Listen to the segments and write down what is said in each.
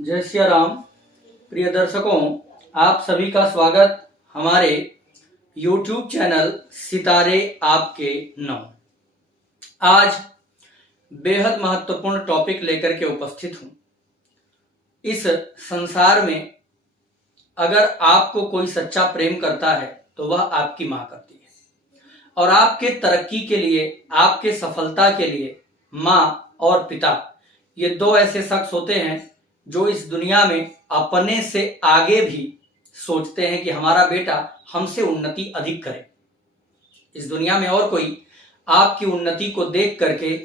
जय श्री राम। प्रिय दर्शकों, आप सभी का स्वागत हमारे YouTube चैनल सितारे आपके नौ। आज बेहद महत्वपूर्ण टॉपिक लेकर के उपस्थित हूं। इस संसार में अगर आपको कोई सच्चा प्रेम करता है तो वह आपकी मां करती है, और आपके तरक्की के लिए, आपके सफलता के लिए मां और पिता, ये दो ऐसे शख्स होते हैं जो इस दुनिया में अपने से आगे भी सोचते हैं कि हमारा बेटा हमसे उन्नति अधिक करे। इस दुनिया में और कोई आपकी उन्नति को देख करके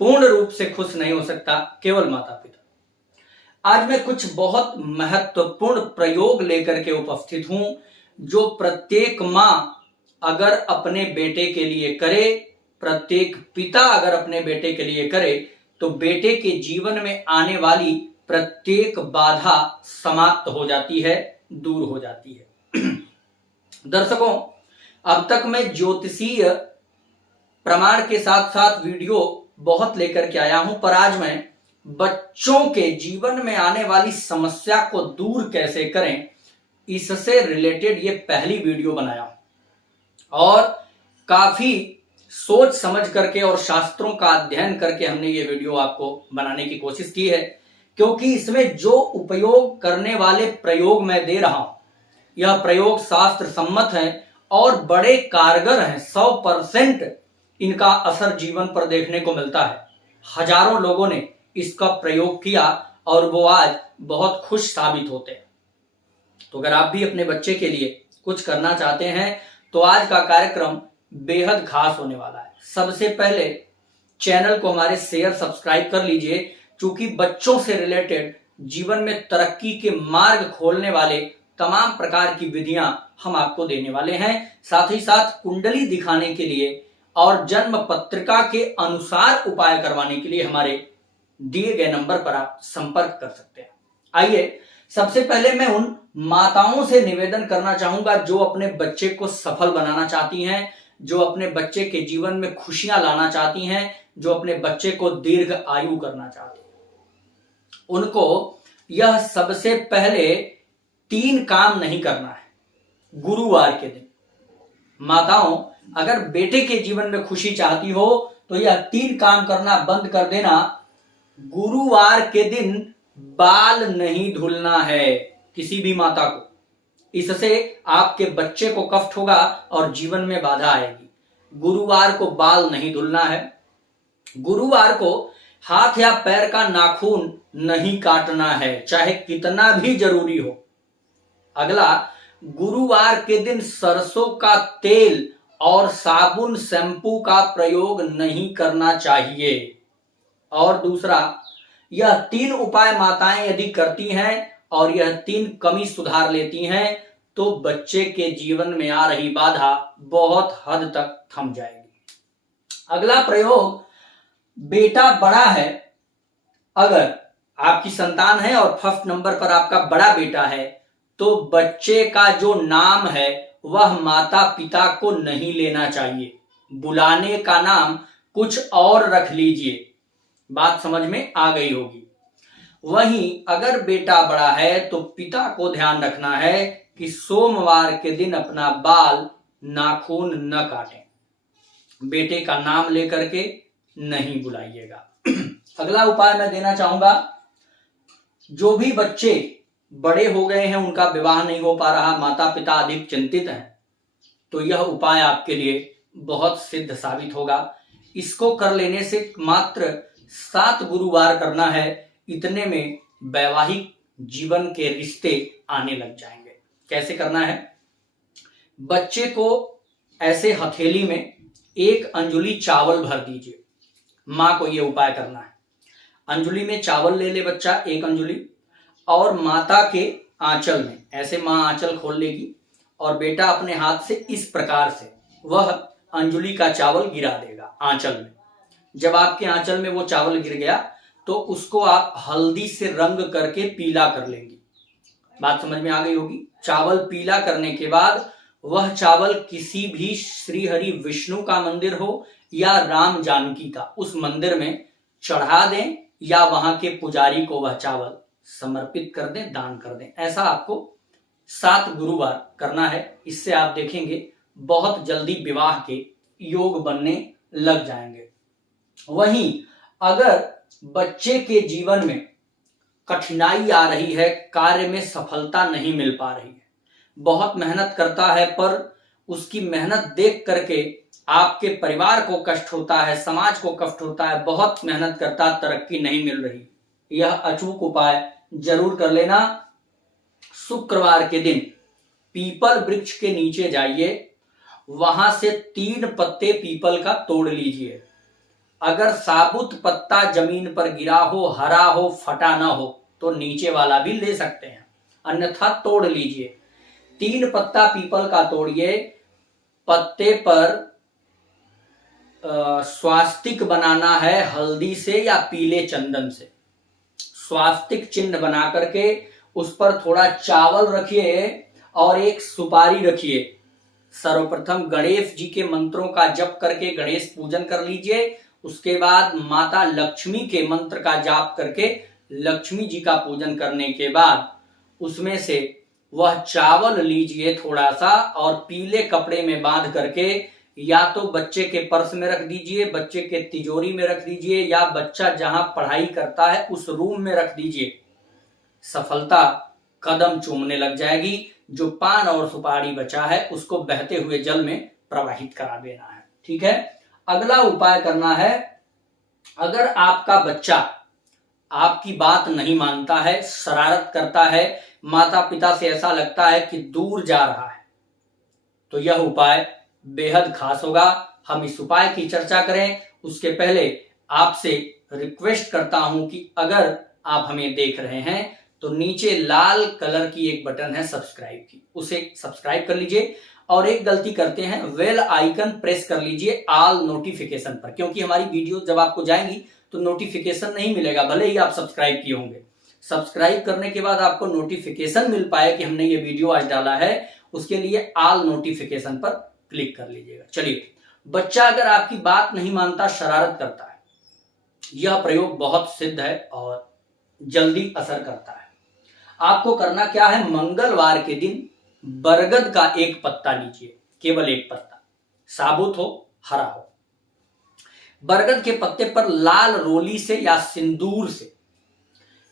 पूर्ण रूप से खुश नहीं हो सकता, केवल माता पिता। आज मैं कुछ बहुत महत्वपूर्ण प्रयोग लेकर के उपस्थित हूं जो प्रत्येक मां अगर अपने बेटे के लिए करे, प्रत्येक पिता अगर अपने बेटे के लिए करे, तो बेटे के जीवन में आने वाली प्रत्येक बाधा समाप्त हो जाती है, दूर हो जाती है। दर्शकों, अब तक मैं ज्योतिषीय प्रमाण के साथ साथ वीडियो बहुत लेकर के आया हूं, पर आज मैं बच्चों के जीवन में आने वाली समस्या को दूर कैसे करें, इससे रिलेटेड ये पहली वीडियो बनाया हूं। और काफी सोच समझ करके और शास्त्रों का अध्ययन करके हमने ये वीडियो आपको बनाने की कोशिश की है, क्योंकि इसमें जो उपयोग करने वाले प्रयोग मैं दे रहा हूं, यह प्रयोग शास्त्र सम्मत है और बड़े कारगर हैं। 100% इनका असर जीवन पर देखने को मिलता है। हजारों लोगों ने इसका प्रयोग किया और वो आज बहुत खुश साबित होते हैं। तो अगर आप भी अपने बच्चे के लिए कुछ करना चाहते हैं तो आज का कार्यक्रम बेहद खास होने वाला है। सबसे पहले चैनल को हमारे शेयर सब्सक्राइब कर लीजिए, क्योंकि बच्चों से रिलेटेड जीवन में तरक्की के मार्ग खोलने वाले तमाम प्रकार की विधियां हम आपको देने वाले हैं। साथ ही साथ कुंडली दिखाने के लिए और जन्म पत्रिका के अनुसार उपाय करवाने के लिए हमारे दिए गए नंबर पर आप संपर्क कर सकते हैं। आइए, सबसे पहले मैं उन माताओं से निवेदन करना चाहूंगा जो अपने बच्चे को सफल बनाना चाहती हैं, जो अपने बच्चे के जीवन में खुशियां लाना चाहती हैं, जो अपने बच्चे को दीर्घ आयु करना चाहती हैं। उनको यह सबसे पहले 3 काम नहीं करना है गुरुवार के दिन। माताओं, अगर बेटे के जीवन में खुशी चाहती हो तो यह 3 काम करना बंद कर देना। गुरुवार के दिन बाल नहीं धुलना है किसी भी माता को। इससे आपके बच्चे को कष्ट होगा और जीवन में बाधा आएगी। गुरुवार को बाल नहीं धुलना है। गुरुवार को हाथ या पैर का नाखून नहीं काटना है, चाहे कितना भी जरूरी हो। अगला, गुरुवार के दिन सरसों का तेल और साबुन शैम्पू का प्रयोग नहीं करना चाहिए। और दूसरा, यह 3 उपाय माताएं यदि करती हैं और यह 3 कमी सुधार लेती हैं तो बच्चे के जीवन में आ रही बाधा बहुत हद तक थम जाएगी। अगला प्रयोग, बेटा बड़ा है, अगर आपकी संतान है और फर्स्ट नंबर पर आपका बड़ा बेटा है, तो बच्चे का जो नाम है वह माता पिता को नहीं लेना चाहिए। बुलाने का नाम कुछ और रख लीजिए। बात समझ में आ गई होगी। वहीं अगर बेटा बड़ा है तो पिता को ध्यान रखना है कि सोमवार के दिन अपना बाल नाखून न काटें। बेटे का नाम लेकर के नहीं बुलाइएगा। अगला उपाय मैं देना चाहूंगा, जो भी बच्चे बड़े हो गए हैं, उनका विवाह नहीं हो पा रहा, माता पिता अधिक चिंतित हैं, तो यह उपाय आपके लिए बहुत सिद्ध साबित होगा। इसको कर लेने से मात्र 7 गुरुवार करना है। इतने में वैवाहिक जीवन के रिश्ते आने लग जाएंगे। कैसे करना है? बच्चे को ऐसे हथेली में 1 अंजुली चावल भर दीजिए। मां को यह उपाय करना है। अंजुली में चावल ले ले बच्चा, 1 अंजुली, और माता के आंचल में ऐसे मां आंचल खोल लेगी और बेटा अपने हाथ से इस प्रकार से वह अंजुली का चावल गिरा देगा आंचल में। जब आपके आंचल में वो चावल गिर गया तो उसको आप हल्दी से रंग करके पीला कर लेंगी। बात समझ में आ गई होगी। चावल पीला करने के बाद वह चावल किसी भी श्री हरि विष्णु का मंदिर हो या राम जानकी का, उस मंदिर में चढ़ा दें या वहां के पुजारी को वह चावल समर्पित कर दें, दान कर दें। ऐसा आपको 7 गुरुवार करना है। इससे आप देखेंगे बहुत जल्दी विवाह के योग बनने लग जाएंगे। वहीं अगर बच्चे के जीवन में कठिनाई आ रही है, कार्य में सफलता नहीं मिल पा रही है, बहुत मेहनत करता है पर उसकी मेहनत देख करके आपके परिवार को कष्ट होता है, समाज को कष्ट होता है, बहुत मेहनत करता, तरक्की नहीं मिल रही, यह अचूक उपाय जरूर कर लेना। शुक्रवार के दिन पीपल वृक्ष के नीचे जाइए, वहां से 3 पत्ते पीपल का तोड़ लीजिए। अगर साबुत पत्ता जमीन पर गिरा हो, हरा हो, फटा ना हो तो नीचे वाला भी ले सकते हैं, अन्यथा तोड़ लीजिए। 3 पत्ता पीपल का तोड़िए, पत्ते पर स्वास्तिक बनाना है हल्दी से या पीले चंदन से। स्वास्तिक चिन्ह बना करके उस पर थोड़ा चावल रखिए और एक सुपारी रखिए। सर्वप्रथम गणेश जी के मंत्रों का जप करके गणेश पूजन कर लीजिए। उसके बाद माता लक्ष्मी के मंत्र का जाप करके लक्ष्मी जी का पूजन करने के बाद उसमें से वह चावल लीजिए थोड़ा सा और पीले कपड़े में बांध करके या तो बच्चे के पर्स में रख दीजिए, बच्चे के तिजोरी में रख दीजिए, या बच्चा जहां पढ़ाई करता है उस रूम में रख दीजिए। सफलता कदम चूमने लग जाएगी। जो पान और सुपारी बचा है उसको बहते हुए जल में प्रवाहित करा देना है। ठीक है। अगला उपाय करना है, अगर आपका बच्चा आपकी बात नहीं मानता है, शरारत करता है, माता पिता से ऐसा लगता है कि दूर जा रहा है, तो यह उपाय बेहद खास होगा। हम इस उपाय की चर्चा करें उसके पहले आपसे रिक्वेस्ट करता हूं कि अगर आप हमें देख रहे हैं तो नीचे लाल कलर की एक बटन है सब्सक्राइब की, उसे सब्सक्राइब कर लीजिए। और एक गलती करते हैं, बेल आइकन प्रेस कर लीजिए ऑल नोटिफिकेशन पर, क्योंकि हमारी वीडियो जब आपको जाएंगी तो नोटिफिकेशन नहीं मिलेगा, भले ही आप सब्सक्राइब किए होंगे। सब्सक्राइब करने के बाद आपको नोटिफिकेशन मिल पाए कि हमने ये वीडियो आज डाला है, उसके लिए ऑल नोटिफिकेशन पर क्लिक कर लीजिएगा। चलिए, बच्चा अगर आपकी बात नहीं मानता, शरारत करता है, यह प्रयोग बहुत सिद्ध है और जल्दी असर करता है। आपको करना क्या है, मंगलवार के दिन बरगद का एक पत्ता लीजिए, केवल एक पत्ता, साबुत हो, हरा हो। बरगद के पत्ते पर लाल रोली से या सिंदूर से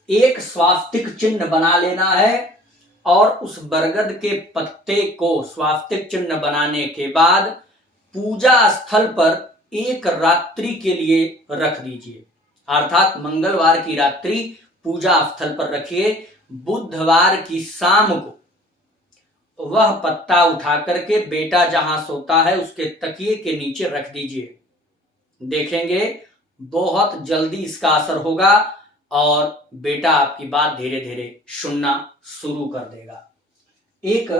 एक स्वास्तिक चिन्ह बना लेना है और उस बरगद के पत्ते को स्वास्तिक चिन्ह बनाने के बाद पूजा स्थल पर एक रात्रि के लिए रख दीजिए। अर्थात मंगलवार की रात्रि पूजा स्थल पर रखिए। बुधवार की शाम को वह पत्ता उठा करके बेटा जहां सोता है उसके तकिए के नीचे रख दीजिए। देखेंगे बहुत जल्दी इसका असर होगा और बेटा आपकी बात धीरे धीरे सुनना शुरू कर देगा। एक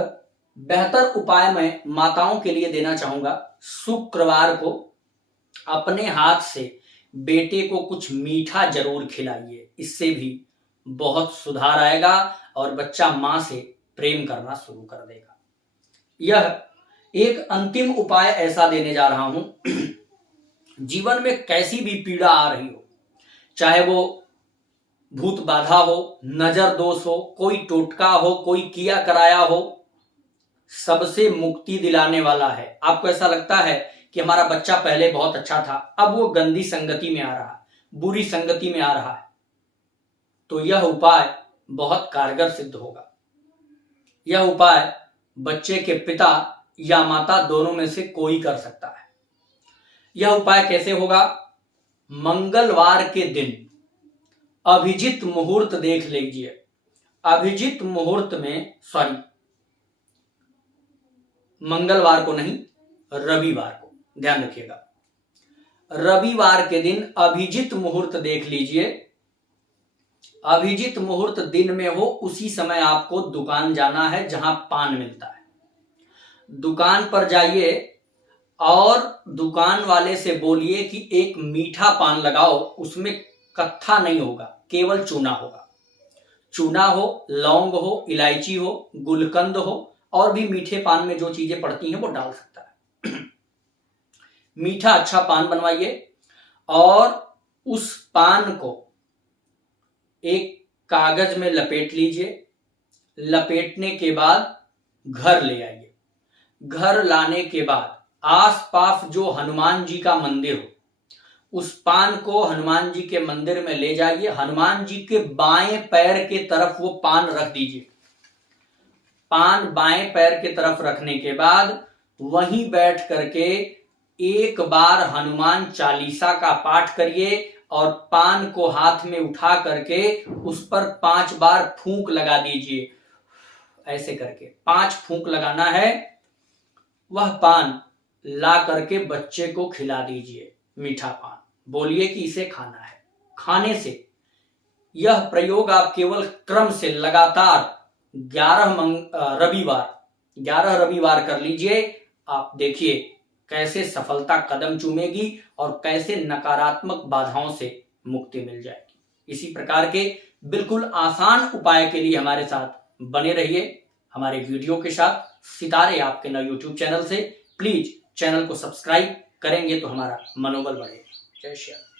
बेहतर उपाय मैं माताओं के लिए देना चाहूंगा, शुक्रवार को अपने हाथ से बेटे को कुछ मीठा जरूर खिलाइए, इससे भी बहुत सुधार आएगा और बच्चा मां से प्रेम करना शुरू कर देगा। यह एक अंतिम उपाय ऐसा देने जा रहा हूं, जीवन में कैसी भी पीड़ा आ रही हो, चाहे वो भूत बाधा हो, नजर दोष हो, कोई टोटका हो, कोई किया कराया हो, सबसे मुक्ति दिलाने वाला है। आपको ऐसा लगता है कि हमारा बच्चा पहले बहुत अच्छा था, अब वो गंदी संगति में आ रहा है, बुरी संगति में आ रहा है, तो यह उपाय बहुत कारगर सिद्ध होगा। यह उपाय बच्चे के पिता या माता दोनों में से कोई कर सकता है। यह उपाय कैसे होगा, मंगलवार के दिन अभिजित मुहूर्त देख लीजिए। अभिजित मुहूर्त में, मंगलवार को नहीं, रविवार को, ध्यान रखिएगा, रविवार के दिन अभिजित मुहूर्त देख लीजिए। अभिजित मुहूर्त दिन में हो, उसी समय आपको दुकान जाना है जहां पान मिलता है। दुकान पर जाइए और दुकान वाले से बोलिए कि एक मीठा पान लगाओ, उसमें कत्था नहीं होगा, केवल चूना होगा। चूना हो, लौंग हो, इलायची हो, गुलकंद हो, और भी मीठे पान में जो चीजें पड़ती हैं वो डाल सकता है। मीठा अच्छा पान बनवाइए और उस पान को एक कागज में लपेट लीजिए। लपेटने के बाद घर ले आइए। घर लाने के बाद आसपास जो हनुमान जी का मंदिर हो, उस पान को हनुमान जी के मंदिर में ले जाइए। हनुमान जी के बाएं पैर के तरफ वो पान रख दीजिए। पान बाएं पैर के तरफ रखने के बाद वहीं बैठ करके एक बार हनुमान चालीसा का पाठ करिए और पान को हाथ में उठा करके उस पर 5 बार फूंक लगा दीजिए। ऐसे करके 5 फूंक लगाना है। वह पान ला करके बच्चे को खिला दीजिए। मीठा पान बोलिए कि इसे खाना है। खाने से यह प्रयोग आप केवल क्रम से लगातार 11 रविवार कर लीजिए। आप देखिए कैसे सफलता कदम चूमेगी और कैसे नकारात्मक बाधाओं से मुक्ति मिल जाएगी। इसी प्रकार के बिल्कुल आसान उपाय के लिए हमारे साथ बने रहिए, हमारे वीडियो के साथ। सितारे आपके नए यूट्यूब चैनल से प्लीज चैनल को सब्सक्राइब करेंगे तो हमारा मनोबल बढ़ेगा। जय श्री राम।